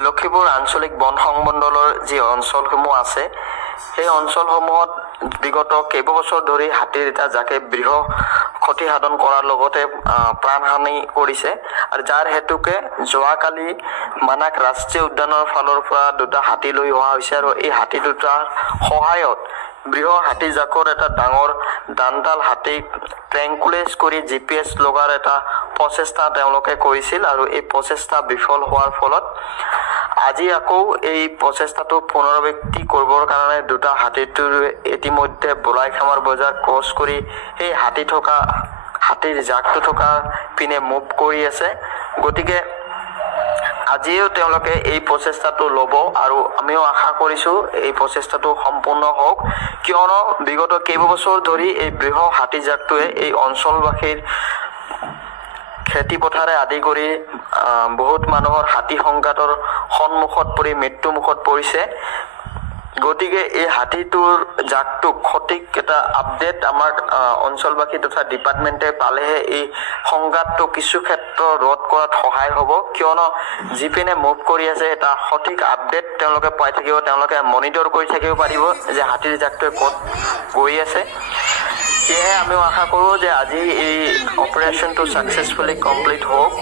লখিমপুৰ আঞ্চলিক বন সংমণ্ডলৰ যি অঞ্চলসমূহ আছে সেই অঞ্চলসমূহত বিগত কেইবছৰ ধৰি হাতীৰ এটা জাকে বৃহৎ ক্ষতি সাধন কৰাৰ লগতে প্ৰাণহানি কৰিছে আৰু যাৰ হেতুকে যোৱাকালি মানাক ৰাষ্ট্ৰীয় উদ্যানৰ ফালৰ পৰা দুটা হাতী লৈ অহা হৈছে আৰু এই হাতী দুটাৰ সহায়ত বৃহৎ হাতী জাকৰ এটা ডাঙৰ দান্তাল হাতীক ট্ৰেংকুলাইজ কৰি GPS লগাৰ এটা প্ৰচেষ্টা তেওঁলোকে কৰিছিল আৰু এই প্ৰচেষ্টা বিফল হোৱাৰ ফলত আজি আকৌ এই প্ৰচেষ্টাটো পুনৰাবৃত্তি কৰিবৰ কাৰণে দুটা হাতীটোৰ ইতিমধ্যে বলাইখামাৰ বজাৰ ক্ৰছ কৰি সেই হাতীৰ জাকটো থকা পিনে মুভ কৰি আছে গতিকে আজিও তেওঁলোকে এই প্ৰচেষ্টাটো ল'ব আৰু আমিও আশা কৰিছো এই প্ৰচেষ্টাটো সম্পূৰ্ণ হওক কিয়নো বিগত কেইবছৰ ধৰি এই বৃহৎ হাতী জাকটোৱে এই অঞ্চলবাসীৰ খেতি পথাৰে আদি কৰি বহুত মানুহৰ হাতী সংঘাতৰ সন্মুখত পৰি মৃত্যু মুখত পৰিছে গতিকে এই হাতীটোৰ জাকটোক সঠিক এটা আপডেট আমাৰ অঞ্চলবাসী তথা ডিপাৰ্টমেণ্টে পালেহে এই সংঘাতটো কিছু ক্ষেত্ৰ ৰোধ কৰাত সহায় হ'ব কিয়নো জিপিনে মুভ কৰি আছে এটা সঠিক আপডেট তেওঁলোকে পাই থাকিব তেওঁলোকে মনিটৰ কৰি থাকিব পাৰিব যে হাতীৰ জাকটোৱে ক'ত গৈ আছে সেয়েহে আমি আশা কৰোঁ যে আজি এই অপাৰেশ্যনটো সাকসেসফুলি কমপ্লিট হওক